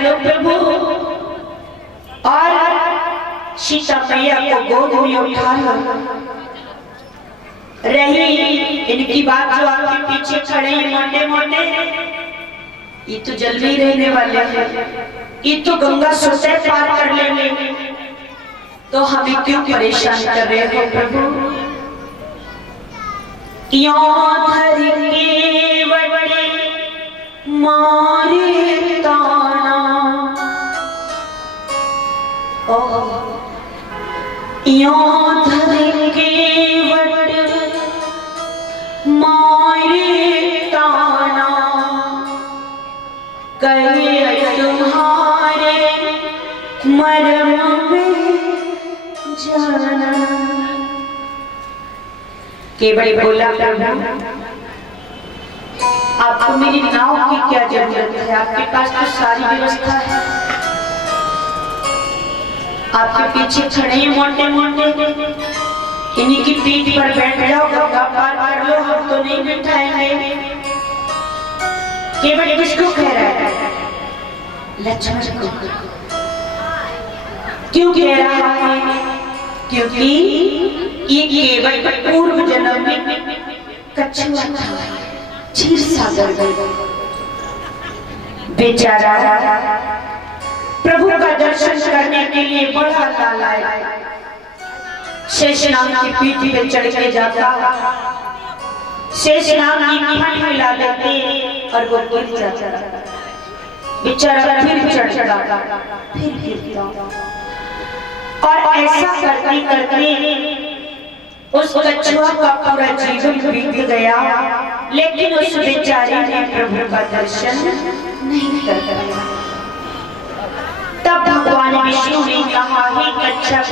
कर लो प्रभु और सीता मैया को गोद में उठा लो। रही इनकी बात जो आपके पीछे खड़े हैं मोटे मोटे, ये तो जल्दी रहने वाले हैं, ये तो गंगा स्वतः पार कर लेंगे, तो हमें क्यों परेशान कर रहे हो प्रभु। धर के बड़े मारे ताना, धर के बड़े मारे ताना, कहे तुम्हारे मर्म में जाना। केवल बोला प्रभु आपको मेरी नाव की क्या जरूरत है, आपके पास तो सारी व्यवस्था है। आपके पीछे खड़े हैं मोटे मोटे, इन्हीं की पीठ पर बैठ जाओ, गंगा पार कर लो, हम तो नहीं बिठाएंगे। केवल किसको कह रहा है? लक्ष्मण को। क्यों कह रहा है? क्योंकि ये केवल पूर्व जन्म में कछुआ था, क्षीर सागर बेचारा प्रभु का दर्शन करने के लिए बड़ा लालायित शेषनाग की पीठ पे चढ़ के जाता, शेषनाग की फट मिला देते और वो गिर जाता, बेचारा फिर चढ़ता फिर गिरता, और ऐसा करते करते उस कछुआ का पूरा जीवन बीत गया, लेकिन उस बेचारे ने प्रभु का दर्शन नहीं कर पाया। तब भगवान विष्णु ने कहा, हे कच्छप,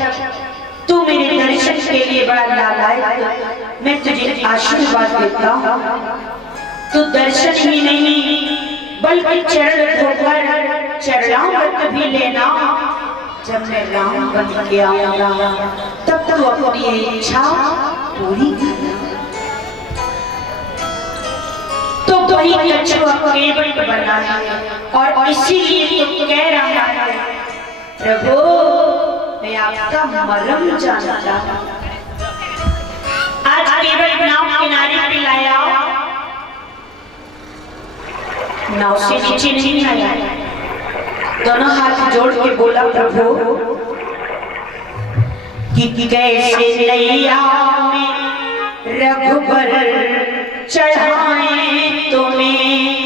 तू मेरे दर्शन के लिए बड़ा लालायित, मैं तुझे आशीर्वाद देता हूँ। तू दर्शन ही नहीं बल्कि चरण धोकर चरणामृत भी लेना। जब मैं राम बन के आऊंगा तब तू अपनी इच्छा पूरी करना। तो वही कछुआ केवल बना है और इसीलिए तो कह रहा है, प्रभु मैं आपका मर्म जानता हूं। आज केवल नाव किनारे पे लाया, नाव से नीचे नहीं आया, दोनों हाथ जोड़ के बोला, प्रभु कि कैसे नैया में रघुबर चढ़ाए तुम्हें।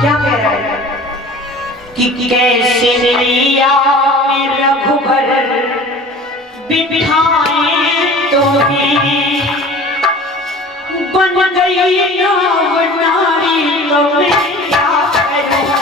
क्या कह रहा है कि कैसे नैया में रघुबर बिठाए तुम्हें, बन गई नाव नारी तो मैं क्या करूं।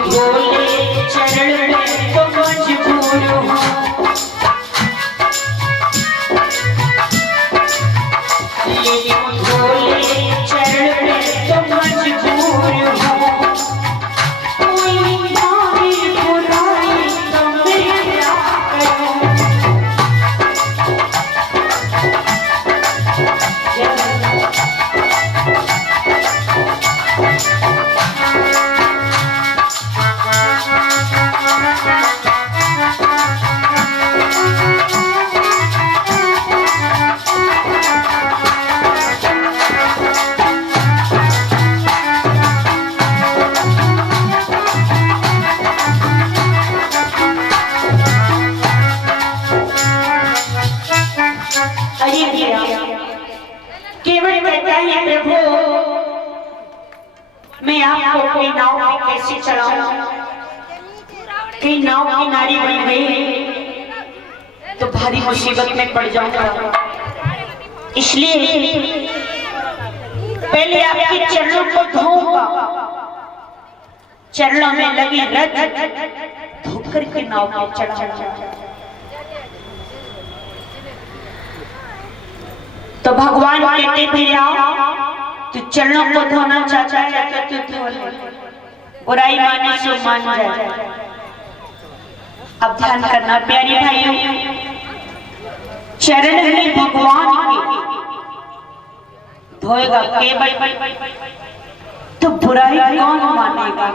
भोले चरण में तो मजबूर हूँ, भोले चरण में तो मजबूर हूँ, कोई मारी बुराई तो मैं क्या करूँ। केवल कहता है प्रभु मैं आपको अपनी नाव में कैसे चलाऊं, कि नाव की नारी बन गई तो भारी मुसीबत में पड़ जाऊंगा, इसलिए पहले आपके चरणों को धोऊंगा, चरणों में लगी रत धोकर के नाव में चढ़ाऊंगा। तो भगवान कहते थे आओ तू चरणों को धोना चाहता है तो तू धो ले, बुराई माने सो मान जाए। अब ध्यान करना प्यारे भाइयों, चरण है भगवान के, धोएगा केवल तो बुराई कौन मानेगा,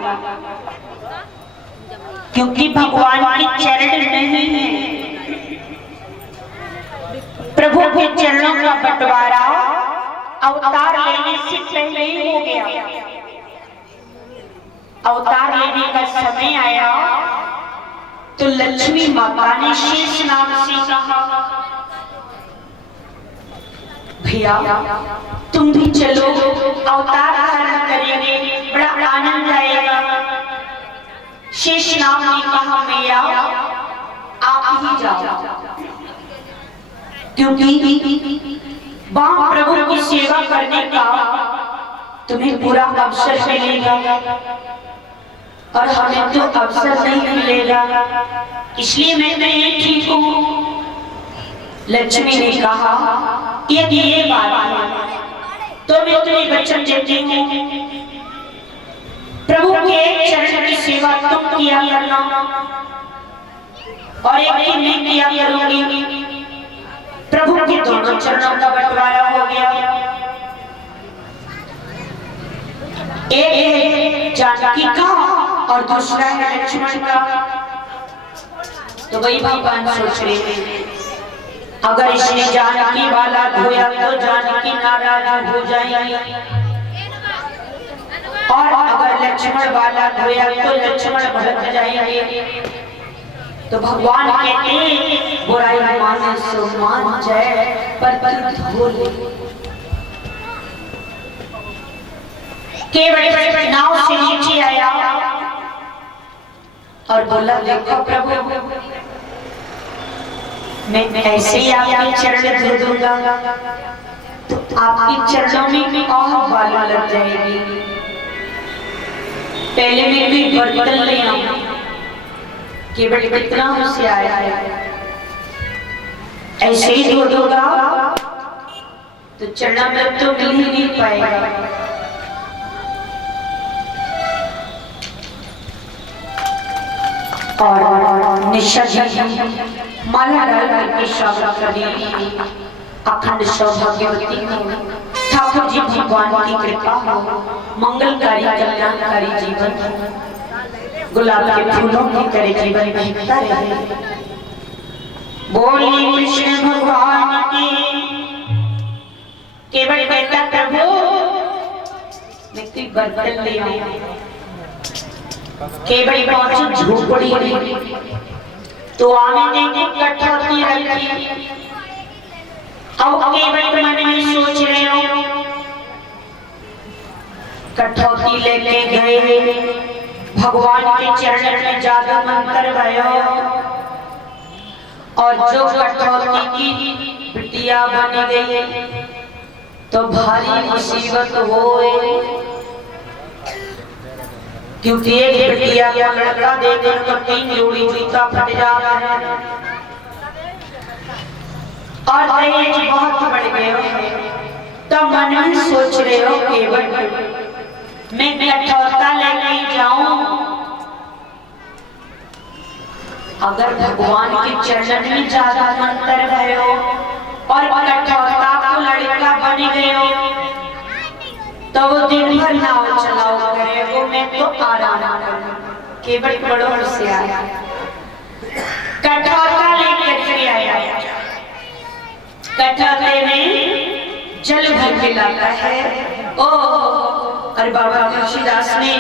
क्योंकि भगवान के चरण नहीं है। प्रभु के चरणों का बंटवारा अवतार लेने से पहले ही हो गया। अवतार लेने का समय आया तो लक्ष्मी माता ने शेष नाग से कहा भैया तुम भी चलो, अवतार धारण करेंगे, बड़ा आनंद आएगा। शेष नाग ने कहा मैया आप ही जाओ, क्योंकि वहां प्रभु की सेवा करने का तुम्हें पूरा अवसर मिलेगा और हमें तो अवसर नहीं मिलेगा, इसलिए मैं नहीं ठीक हूँ। लक्ष्मी ने कहा यदि ये बात है तो मैं तुम्हें वचन देती हूँ, प्रभु के चरण की सेवा तुम किया करना और एक ही मैं किया करूंगी। प्रभु के दोनों चरणों का बंटवारा हो गया, एक है जानकी का और दूसरा है लक्ष्मण का। तो वही भगवान सोच रहे थे अगर इसने जानकी वाला धोया तो जानकी नाराज हो जाएंगी, और अगर लक्ष्मण वाला धोया तो लक्ष्मण भड़क जाएंगे। तो भगवान कहते बुराई माने सो मान जाए पर तू धो ले। केवल नाव से नीचे आया और बोला देखो प्रभु मैं ऐसे ही आपके चरण धो दूंगा तो आपके चरणों में भी और बालू लग जाएगी। पहले मैं भी बर्तन ले आऊं, केवल कितना होशियार है, ऐसे ही धो दूंगा तो चरणामृत तो मिल ही नहीं पाएगा। और निश्चय माला डाल करके स्वागत करें अखंड सौभाग्यवती ठाकुर जी भगवान की कृपा हो, मंगलकारी कल्याणकारी जीवन, गुलाब के फूलों की तरह जीवन बहता रहे। बोलिए कृष्ण भगवान की। केवल कहता प्रभु मैं कोई बर्तन ले आया, केवल पहुंची झोपड़ी तो आने ने कठौती रखी। अब केवल मन में सोच रहे हो कठौती लेके गए, भगवान के चरण में जादू मंत्र भयो और जो कठौती की बिटिया बन गई तो भारी मुसीबत होए। क्योंकि एक बिटिया को लड़का देकर तो 3 जोड़ी जूता फट जाता है और दहेज बहुत बढ़ गए हो। तो मन में सोच रहे हो केवल मैं कठौता लेके जाऊं, अगर भगवान के चरण में ज्यादा अंतर भयो और कठौता को लड़का बन गए हो तो वो दिन भर नाव चलाओ करेगो, मैं तो आराम करूं। केवल बड़ों से आया कठौता लेकर के आया, कठौते में जल भर के लाता है। ओ अरे बाबा तुलसीदास ने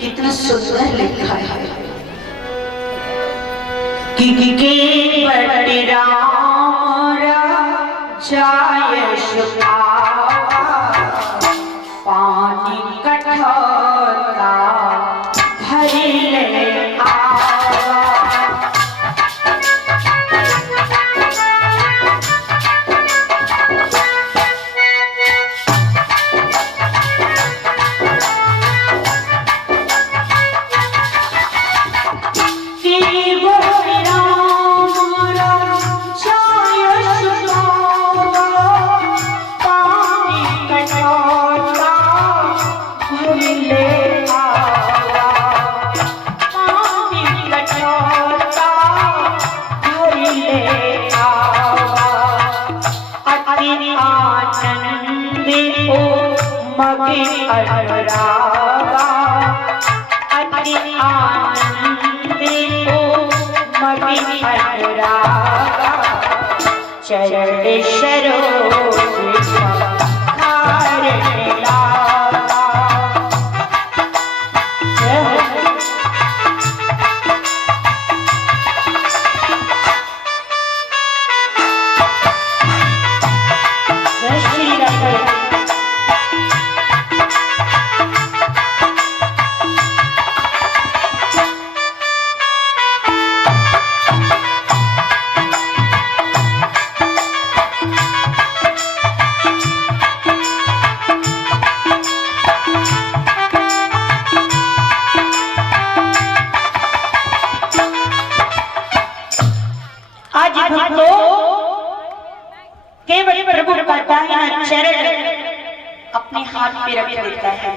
कितना सुंदर लिखा है कि बड़े राम जाय सुखावा पानी कठौता भर ले आवा। चरण सरोज खार लागा। जय श्री राम। केवल प्रभु करता है ना, चरण अपने हाथ में रख देता है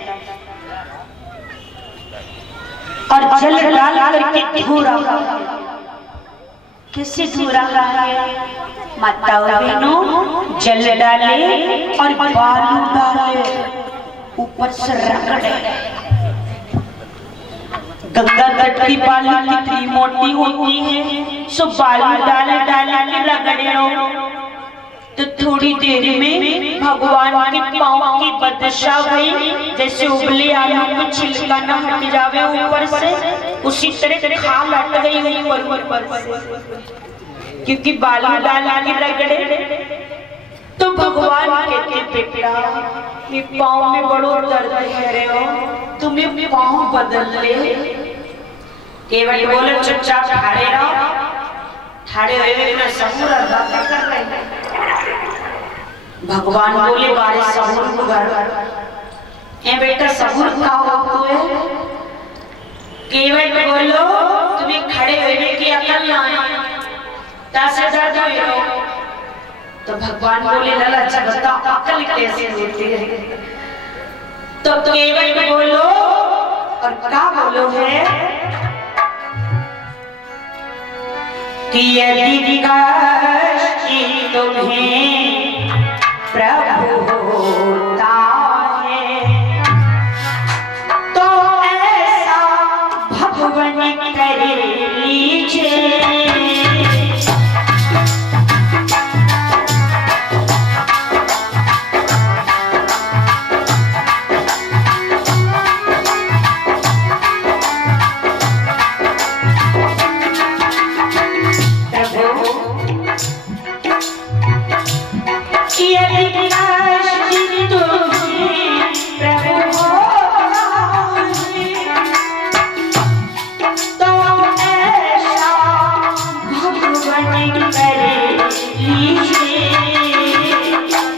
और जल डाल करके धो रहा है। किससे धो रहा है? माता और बहनों, जल डाले और बालू डाले, ऊपर से रगड़े। गंगा तट की बालू कितनी मोटी होती है, सो बालू डाले डाले के रगड़े रहो तो थोड़ी देर में भगवान के पांव की बदशा हुई। जैसे उबले आलू को छिलका न हट जावे ऊपर से, उसी तरह खाल हट गई ऊपर से, क्योंकि बालू डाल के रगड़े। तो भगवान कहते बेटा ये पांव में बड़ो दर्द है रे हो, तुम्हें पांव बदल ले। केवल बोले चुपचाप खड़े रहो, खड़े हुए सबूर अदा कर रहे। भगवान बोले बारे सबूर कर ए बेटा, सबूर का हो है। केवल बोलो तुम्हें खड़े होने की अकल ना है, तासे दर्द हो। तो भगवान बोले लला अच्छा बताओ अकल कैसे होती है? तो केवल बोलो और क्या बोलो है कि यदि कष्ट तुम्हें प्रभु होता है तो ऐसा भगवान कर लीजिए।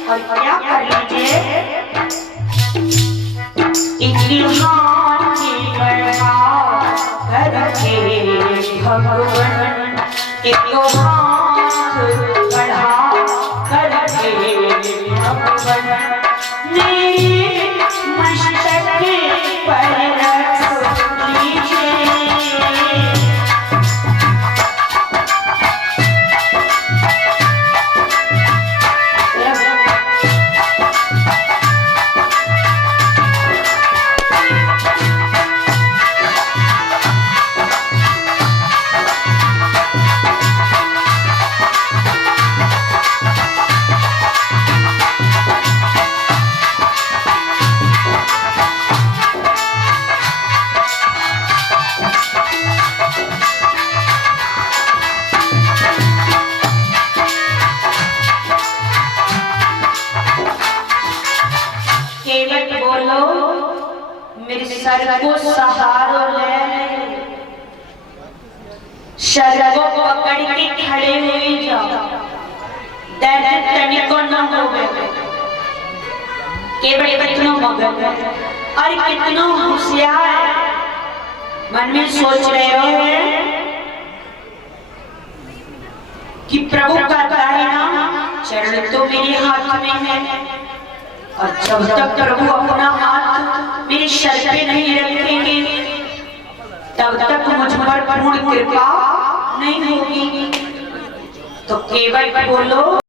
क्या कर लीजिए, के भगवान एक हाथ बढ़ा करके भगवान मेरे मस्तक पर रख लीजिए। मेरे सर को सहारा ले, सर को पकड़ के खड़े हुए जाओ, दर्द तनिको न होवे। केवल कितनो मगन और कितनो होशियार मन में सोच रहे हो कि प्रभु का दाहिना चरण तो मेरे हाथ में है, और जब तक प्रभु अपना हाथ मेरे सर पे नहीं रखेंगे तब तक मुझ पर पूर्ण कृपा नहीं होगी। तो केवल बोलो